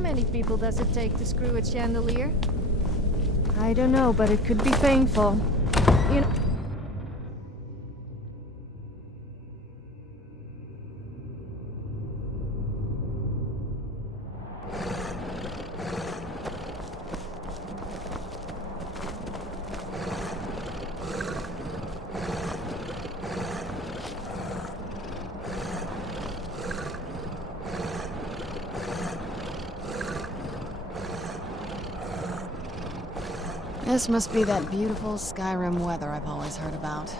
many people does it take to screw a chandelier? I don't know, but it could be painful. You know... This must be that beautiful Skyrim weather I've always heard about.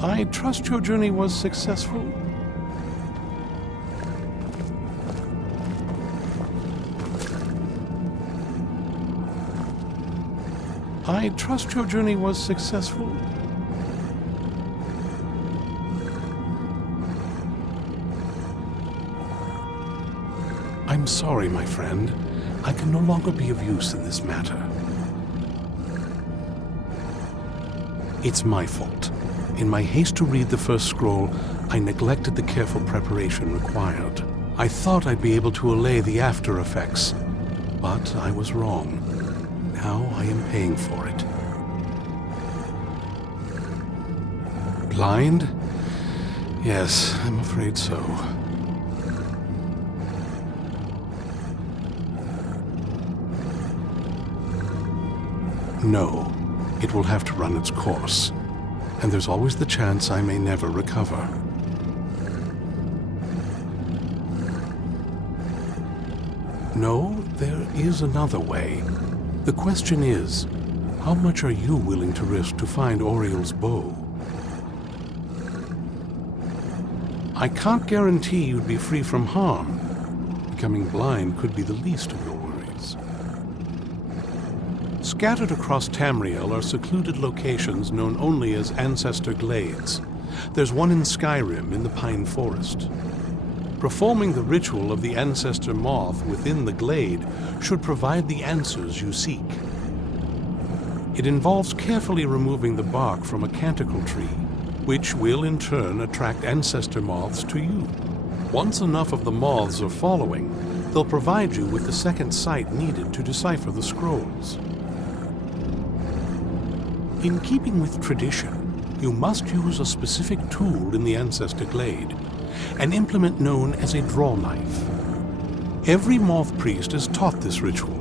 I trust your journey was successful? I trust your journey was successful? I'm sorry, my friend. I can no longer be of use in this matter. It's my fault. In my haste to read the first scroll, I neglected the careful preparation required. I thought I'd be able to allay the after effects, but I was wrong. Now I am paying for it. Blind? Yes, I'm afraid so. No, it will have to run its course. And there's always the chance I may never recover. No, there is another way. The question is, how much are you willing to risk to find Oriel's bow? I can't guarantee you'd be free from harm. Becoming blind could be the least of your worries. Scattered across Tamriel are secluded locations known only as Ancestor Glades. There's one in Skyrim in the Pine Forest. Performing the ritual of the Ancestor Moth within the glade should provide the answers you seek. It involves carefully removing the bark from a canticle tree, which will in turn attract Ancestor Moths to you. Once enough of the moths are following, they'll provide you with the second sight needed to decipher the scrolls. In keeping with tradition, you must use a specific tool in the Ancestor Glade, an implement known as a draw knife. Every moth priest is taught this ritual,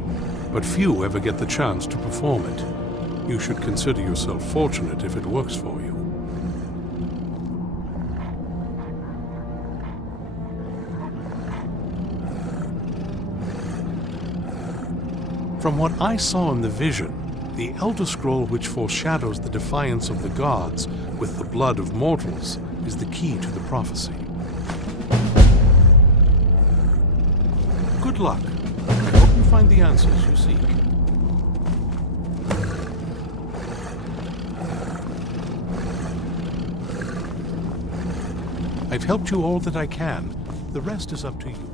but few ever get the chance to perform it. You should consider yourself fortunate if it works for you. From what I saw in the vision, the Elder Scroll which foreshadows the defiance of the gods with the blood of mortals is the key to the prophecy. Good luck. I hope you find the answers you seek. I've helped you all that I can. The rest is up to you.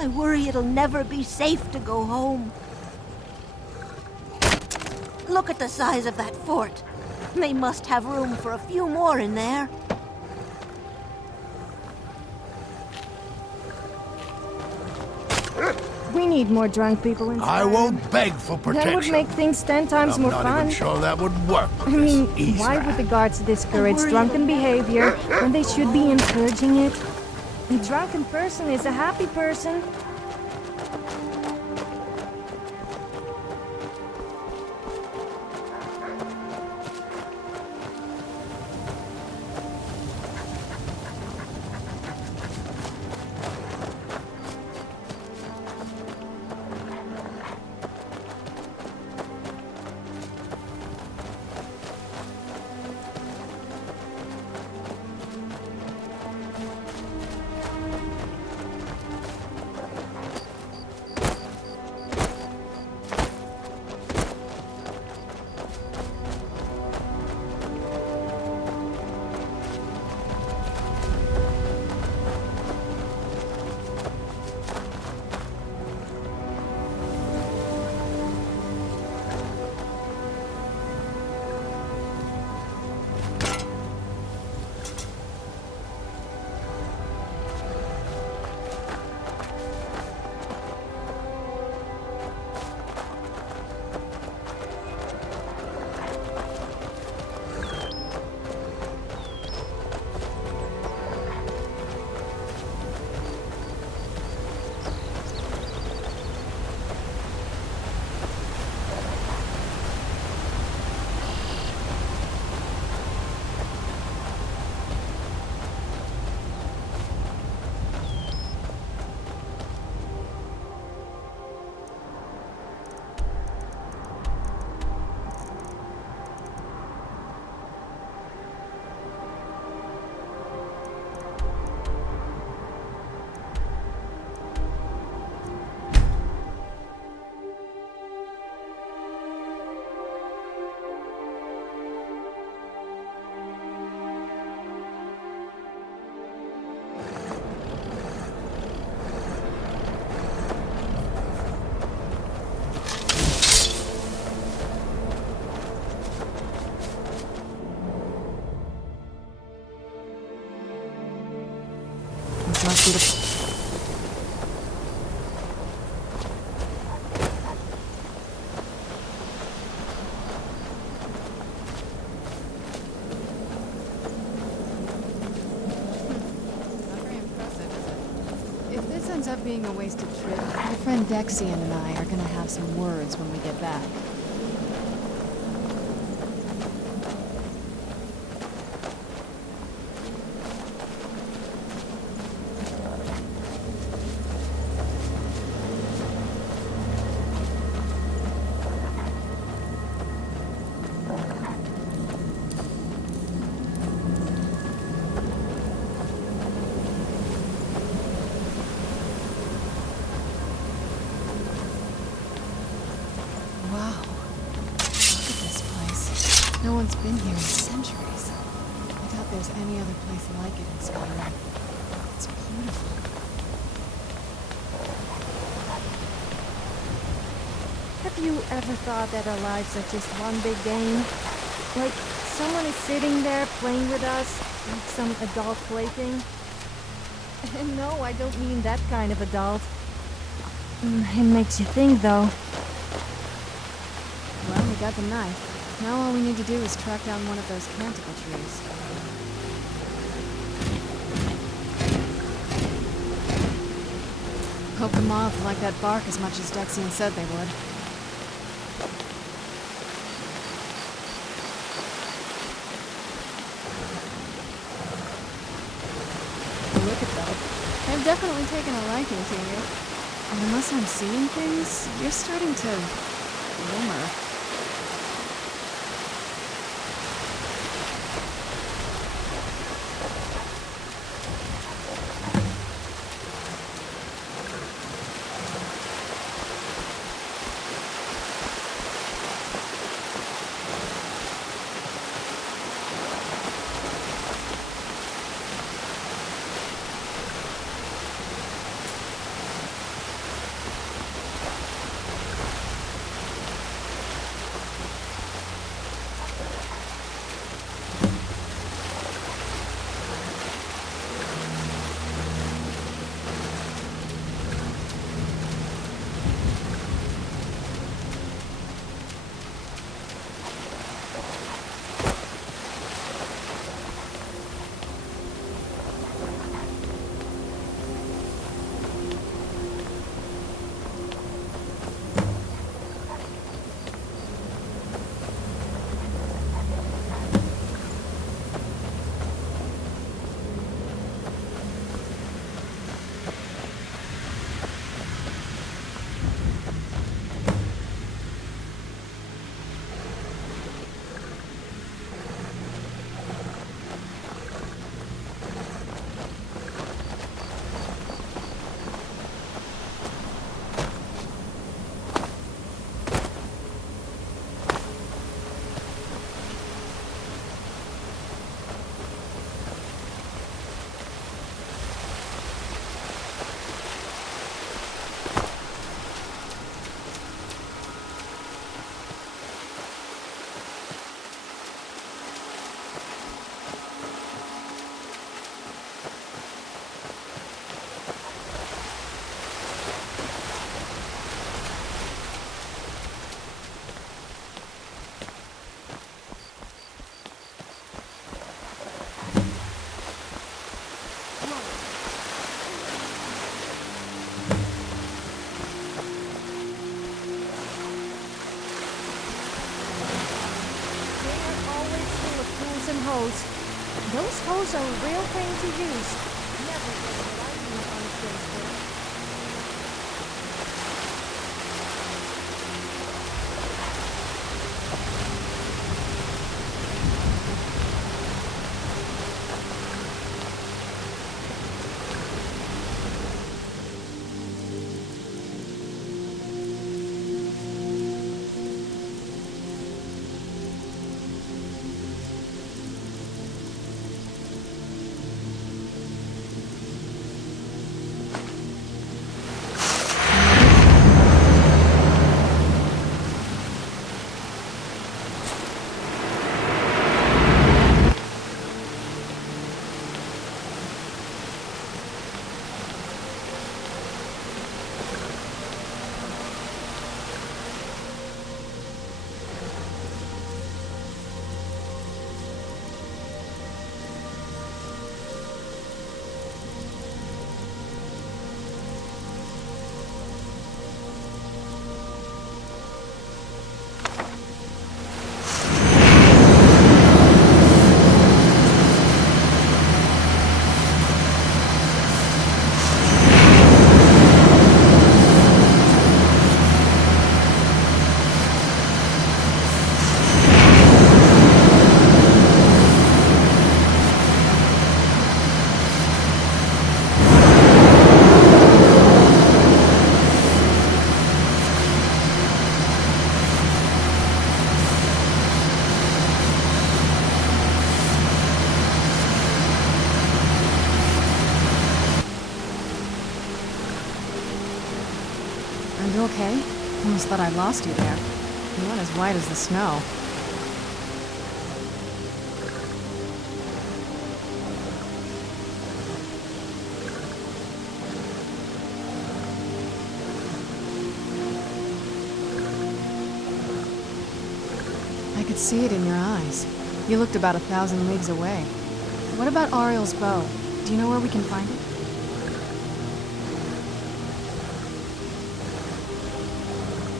I worry it'll never be safe to go home. Look at the size of that fort. They must have room for a few more in there. We need more drunk people in I Skyrim. won't beg for protection. That would make things 10 times I'm more not fun. even sure that would work. I mean, why would the guards discourage drunken behavior when they should be encouraging it? A drunken person is a happy person. This must be the... If this ends up being a wasted trip, my friend Dexian and I are gonna have some words when we get back. No one's been here in centuries. I doubt there's any other place like it in Skyrim. It's beautiful. Have you ever thought that our lives are just one big game? Like, someone is sitting there playing with us, like some adult plaything? And no, I don't mean that kind of adult. It makes you think, though. Well, we got the knife. Now all we need to do is track down one of those canticle trees. Hope the moths like that bark as much as Dexian said they would. Look at them. They've definitely taken a liking to you. And unless I'm seeing things, you're starting to glimmer. Those hoes are a real pain to use. Never get what I mean on Facebook. okay? Almost thought I lost you there. You went as white as the snow. I could see it in your eyes. You looked about 1,000 leagues away. What about Ariel's bow? Do you know where we can find it?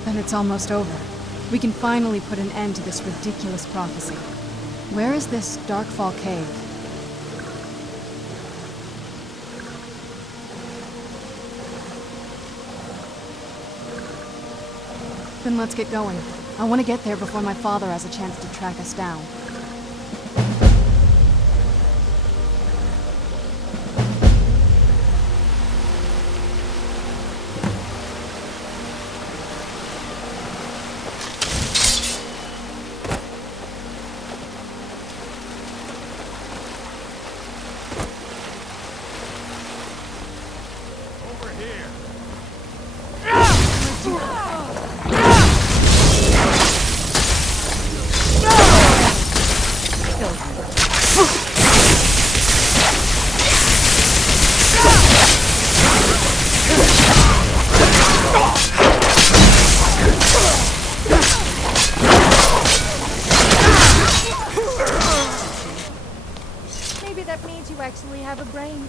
Then it's almost over. We can finally put an end to this ridiculous prophecy. Where is this Darkfall cave? Then let's get going. I want to get there before my father has a chance to track us down. Over here. Maybe that means you actually have a brain.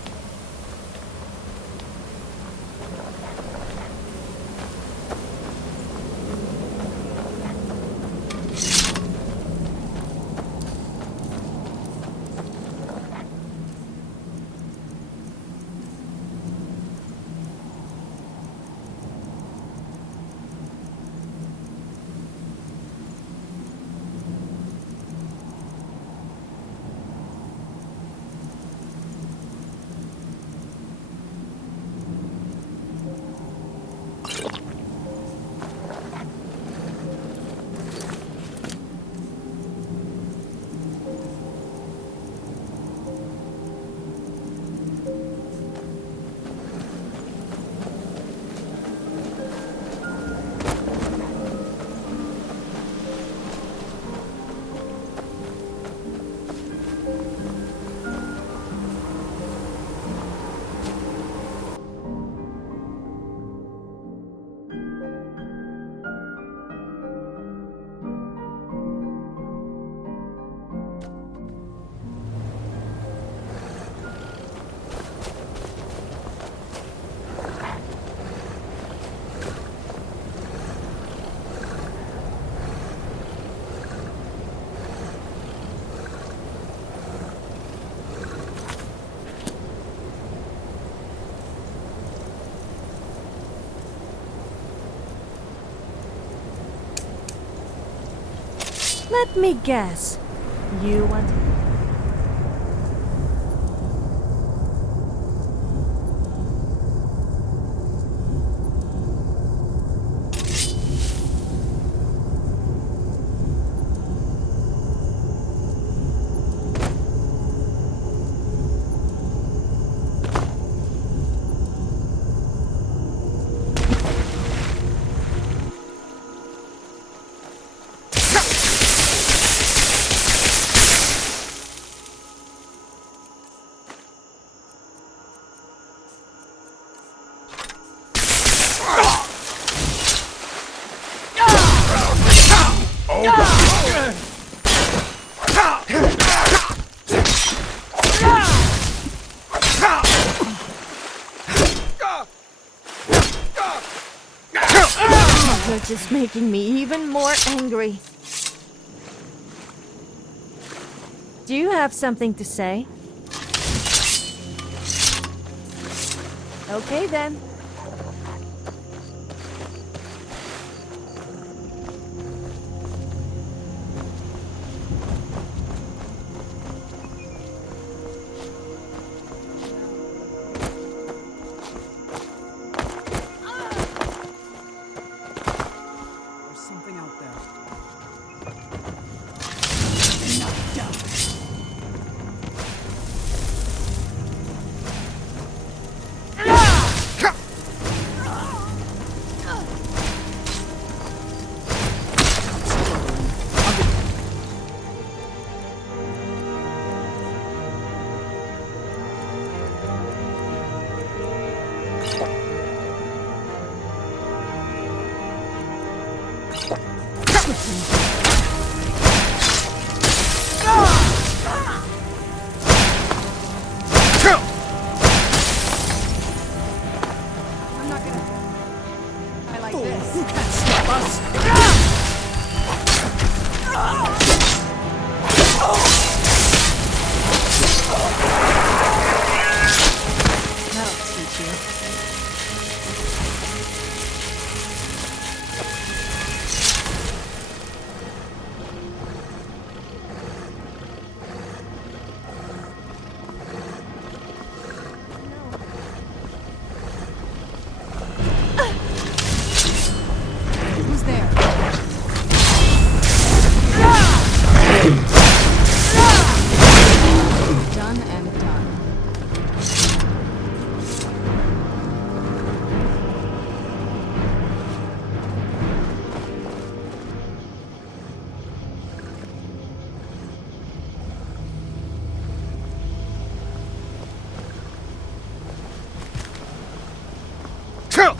Let me guess. You want to... You're just making me even more angry. Do you have something to say? Okay then. There's something out there. My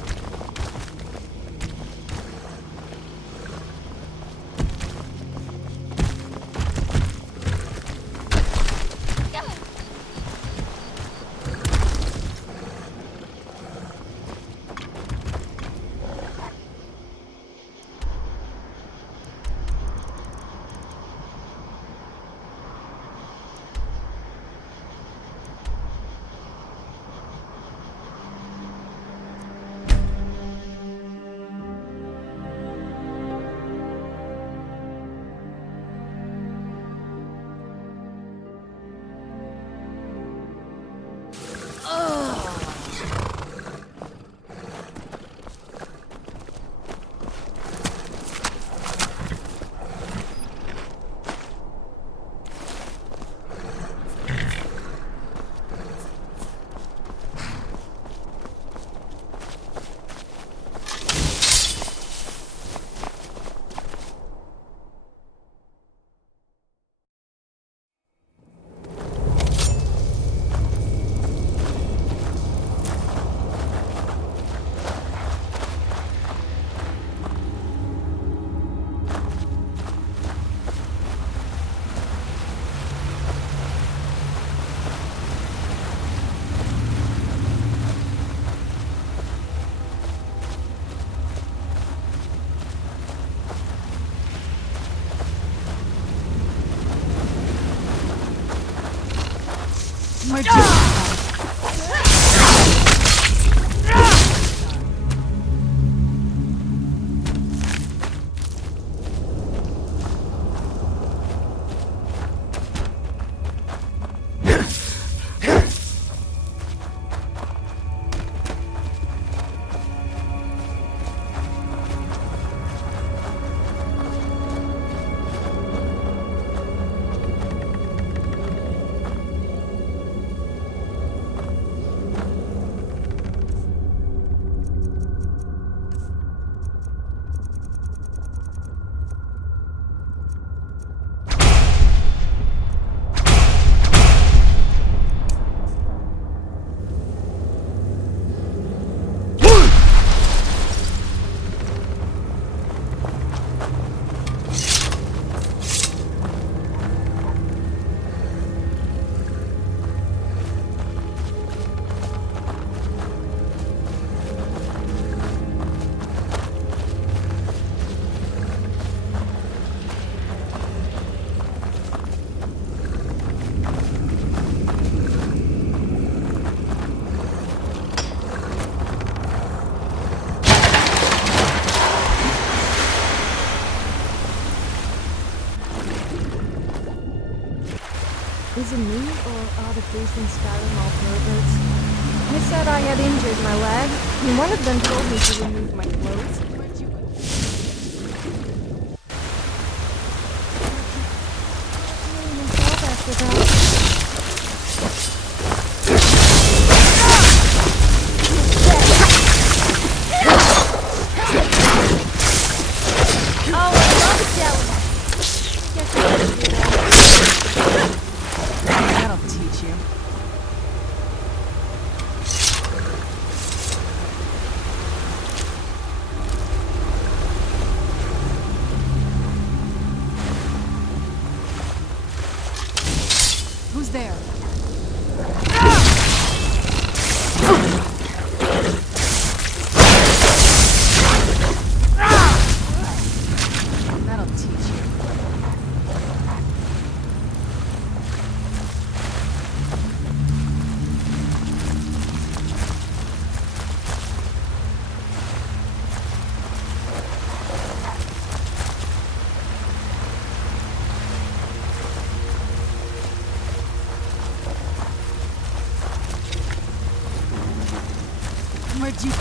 God. Is it me, or are the priests in Skyrim all perverts? I said I had injured my leg, and one of them told me to remove my clothes. After that. Who's there? That'll teach you. Where'd you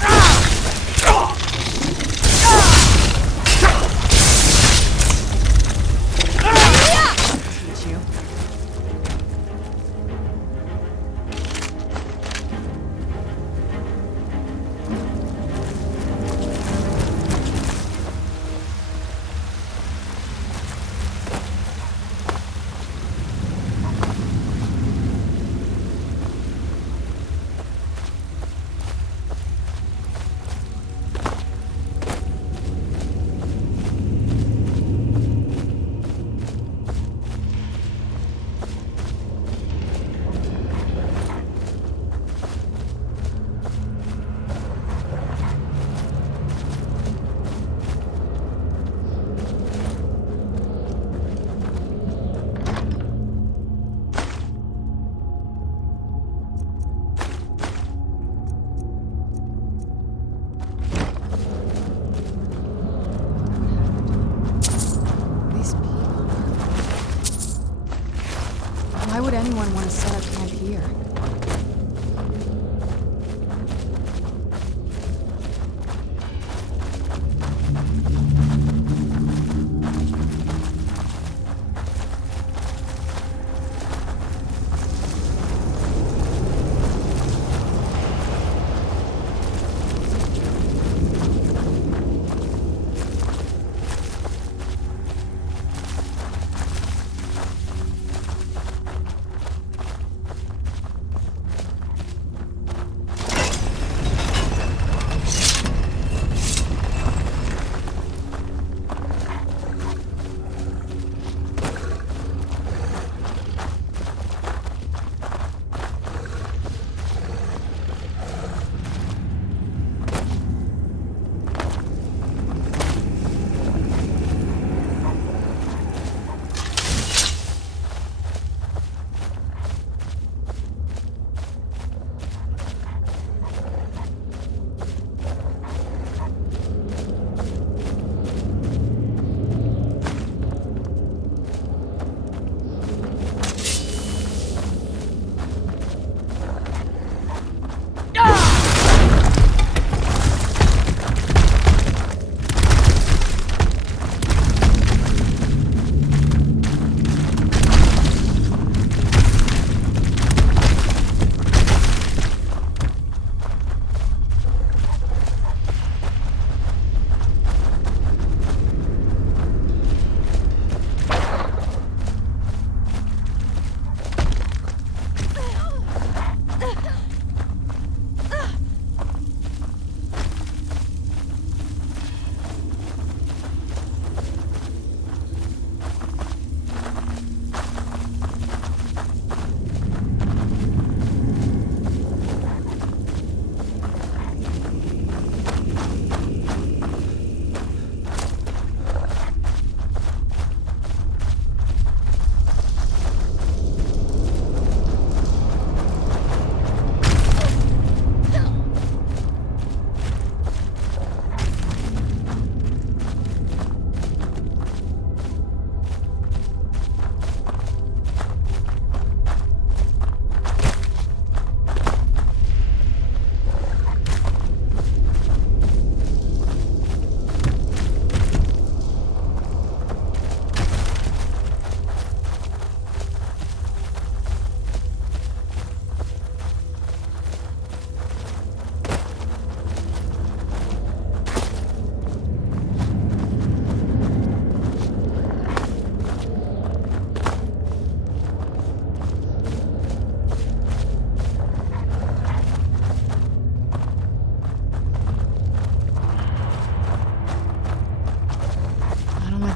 teach you? Why would anyone want to set up camp here?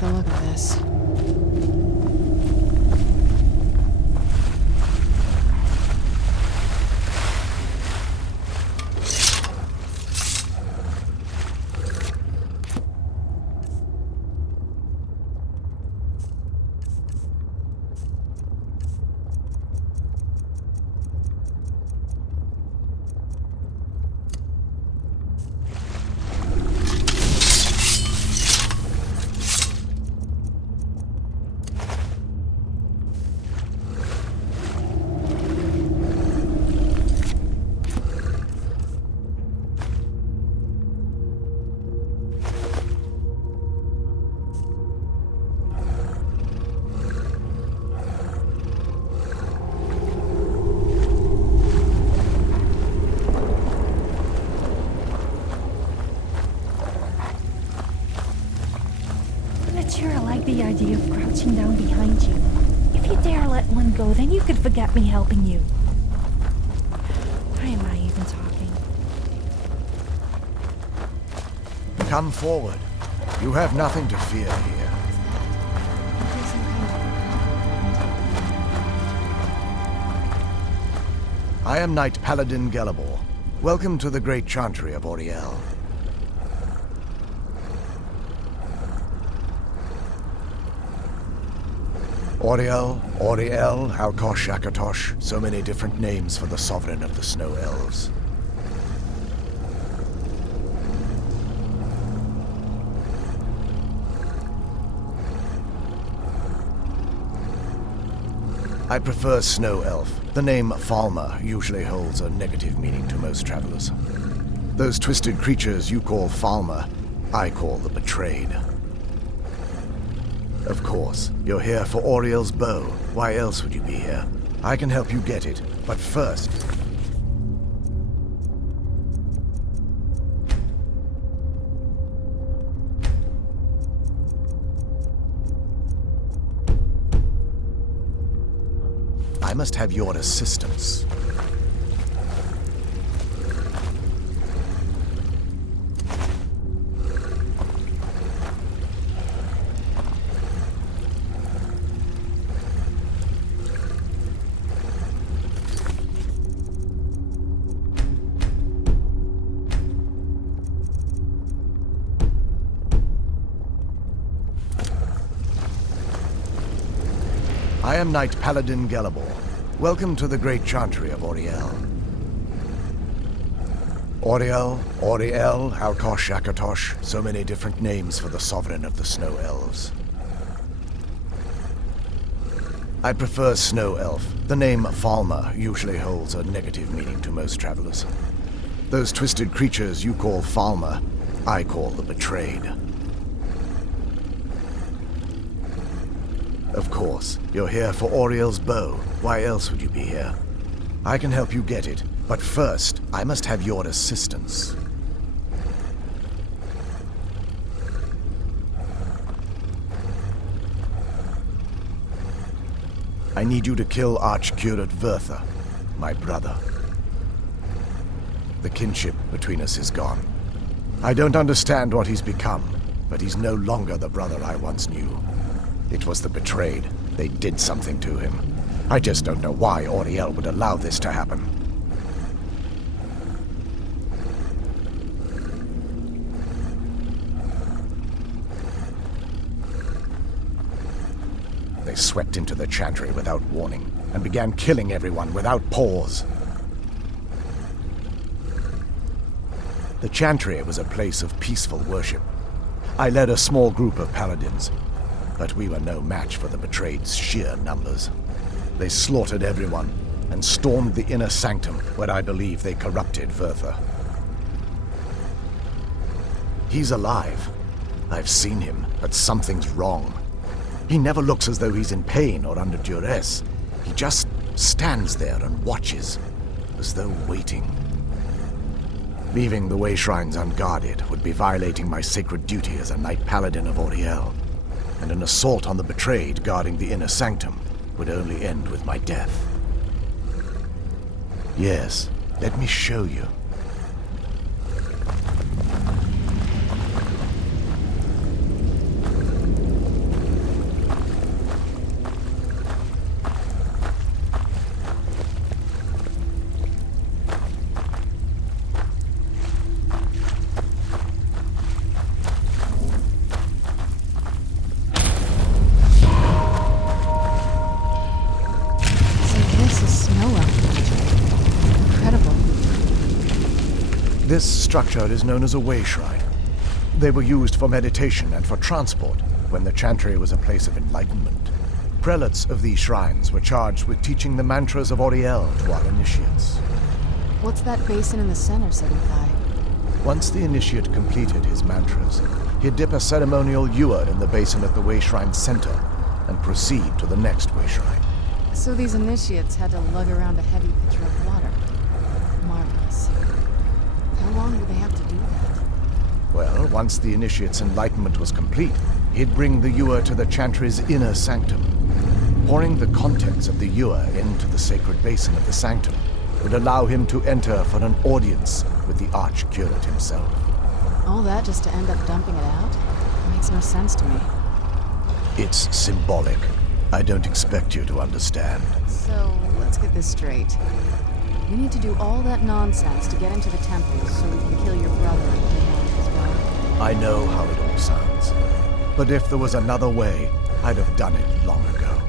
The look of this. Sure, I like the idea of crouching down behind you. If you dare let one go, then you could forget me helping you. Why am I even talking? Come forward. You have nothing to fear here. I am Knight Paladin Gelibor. Welcome to the Great Chantry of Auriel. Auriel, Alkosh, Akatosh, so many different names for the sovereign of the Snow Elves. I prefer Snow Elf. The name Falmer usually holds a negative meaning to most travelers. Those twisted creatures you call Falmer, I call the Betrayed. Of course, you're here for Oriel's bow. Why else would you be here? I can help you get it, but first... I must have your assistance. I am Knight Paladin Gelabor. Welcome to the Great Chantry of Oriel. Oriel, Alkosh, Akatosh, so many different names for the sovereign of the Snow Elves. I prefer Snow Elf. The name Falmer usually holds a negative meaning to most travelers. Those twisted creatures you call Falmer, I call the Betrayed. Of course, you're here for Oriel's bow. Why else would you be here? I can help you get it, but first, I must have your assistance. I need you to kill Archcurate Vertha, my brother. The kinship between us is gone. I don't understand what he's become, but he's no longer the brother I once knew. It was the Betrayed. They did something to him. I just don't know why Oriel would allow this to happen. They swept into the Chantry without warning, and began killing everyone without pause. The Chantry was a place of peaceful worship. I led a small group of paladins, but we were no match for the Betrayed's sheer numbers. They slaughtered everyone, and stormed the inner sanctum, where I believe they corrupted Vertha. He's alive. I've seen him, but something's wrong. He never looks as though he's in pain or under duress. He just stands there and watches, as though waiting. Leaving the way shrines unguarded would be violating my sacred duty as a Knight Paladin of Oriel, and an assault on the Betrayed guarding the inner sanctum would only end with my death. Yes, let me show you. This structure is known as a way shrine. They were used for meditation and for transport when the Chantry was a place of enlightenment. Prelates of these shrines were charged with teaching the mantras of Oriel to our initiates. What's that basin in the center signify? Once the initiate completed his mantras, he'd dip a ceremonial ewer in the basin at the way shrine's center and proceed to the next way shrine. So these initiates had to lug around a heavy pitcher of water. Marvelous. How long do they have to do that? Well, once the initiate's enlightenment was complete, he'd bring the ewer to the Chantry's inner sanctum. Pouring the contents of the ewer into the sacred basin of the sanctum would allow him to enter for an audience with the Archcurate himself. All that just to end up dumping it out? Makes no sense to me. It's symbolic. I don't expect you to understand. So, let's get this straight. You need to do all that nonsense to get into the temple so we can kill your brother and lay on his body. I know how it all sounds. But if there was another way, I'd have done it long ago.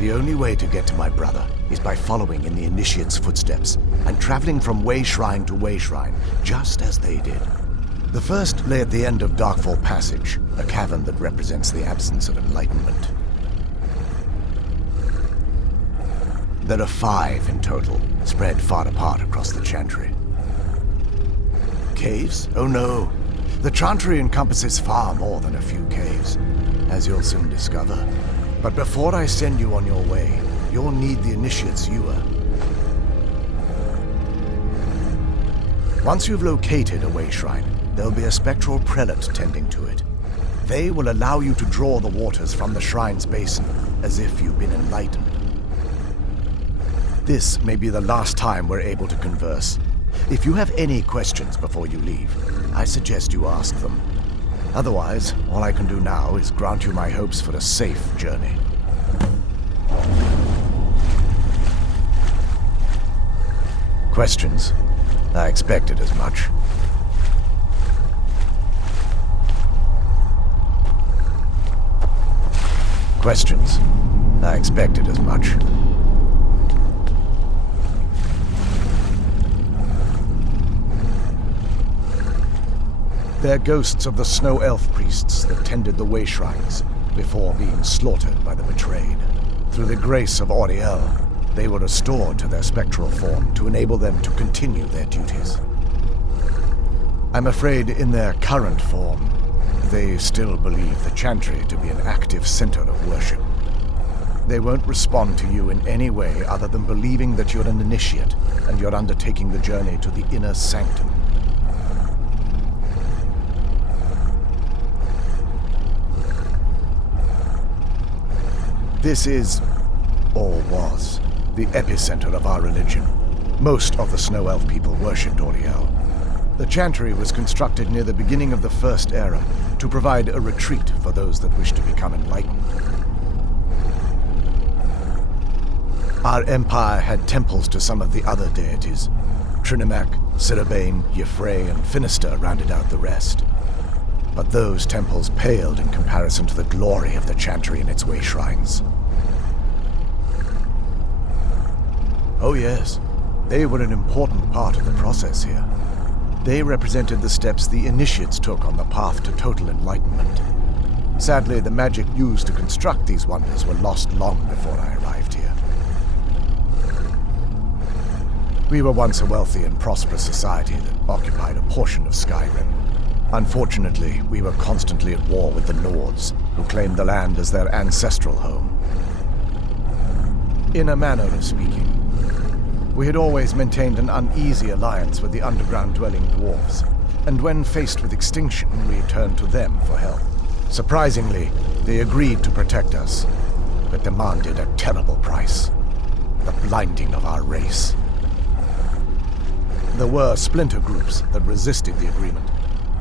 The only way to get to my brother is by following in the initiate's footsteps and traveling from way shrine to way shrine, just as they did. The first lay at the end of Darkfall Passage, a cavern that represents the absence of enlightenment. There are 5 in total, spread far apart across the Chantry. Caves? Oh no. The Chantry encompasses far more than a few caves, as you'll soon discover. But before I send you on your way, you'll need the Initiate's ewer. Once you've located a way shrine, there'll be a spectral prelate tending to it. They will allow you to draw the waters from the shrine's basin, as if you've been enlightened. This may be the last time we're able to converse. If you have any questions before you leave, I suggest you ask them. Otherwise, all I can do now is grant you my hopes for a safe journey. Questions? I expected as much. Questions? I expected as much. They're ghosts of the snow elf priests that tended the way shrines before being slaughtered by the betrayed. Through the grace of Auriel, they were restored to their spectral form to enable them to continue their duties. I'm afraid in their current form, they still believe the Chantry to be an active center of worship. They won't respond to you in any way other than believing that you're an initiate and you're undertaking the journey to the inner sanctum. This is, or was, the epicenter of our religion. Most of the Snow Elf people worshipped Auriel. The Chantry was constructed near the beginning of the First Era to provide a retreat for those that wish to become enlightened. Our empire had temples to some of the other deities. Trinimac, Ciribane, Yffrey, and Finister rounded out the rest. But those temples paled in comparison to the glory of the Chantry and its way shrines. Oh yes, they were an important part of the process here. They represented the steps the initiates took on the path to total enlightenment. Sadly, the magic used to construct these wonders were lost long before I arrived here. We were once a wealthy and prosperous society that occupied a portion of Skyrim. Unfortunately, we were constantly at war with the Lords, who claimed the land as their ancestral home. In a manner of speaking, we had always maintained an uneasy alliance with the underground-dwelling dwarves, and when faced with extinction, we turned to them for help. Surprisingly, they agreed to protect us, but demanded a terrible price: the blinding of our race. There were splinter groups that resisted the agreement,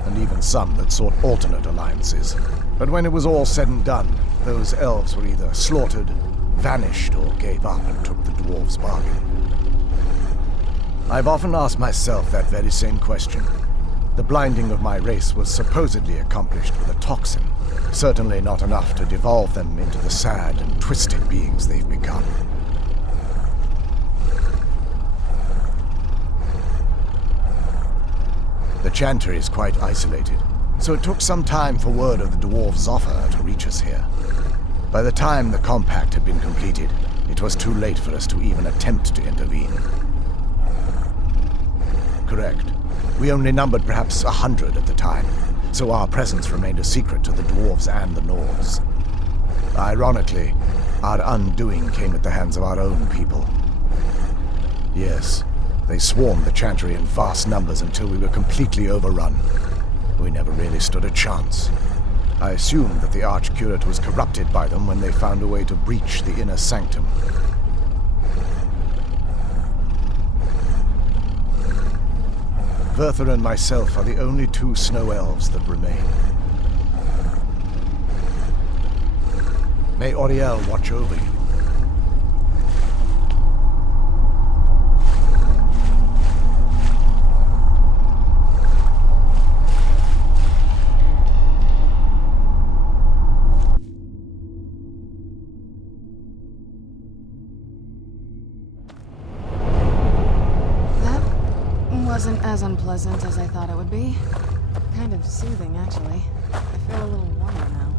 and even some that sought alternate alliances. But when it was all said and done, those elves were either slaughtered, vanished, or gave up and took the dwarves' bargain. I've often asked myself that very same question. The blinding of my race was supposedly accomplished with a toxin, certainly not enough to devolve them into the sad and twisted beings they've become. The Chantry is quite isolated, so it took some time for word of the dwarves' offer to reach us here. By the time the compact had been completed, it was too late for us to even attempt to intervene. Correct. We only numbered perhaps 100 at the time, so our presence remained a secret to the dwarves and the Nords. Ironically, our undoing came at the hands of our own people. Yes, they swarmed the Chantry in vast numbers until we were completely overrun. We never really stood a chance. I assumed that the Archcurate was corrupted by them when they found a way to breach the inner sanctum. Verther and myself are the only 2 snow elves that remain. May Auriel watch over you. Wasn't as unpleasant as I thought it would be. Kind of soothing, actually. I feel a little warmer now.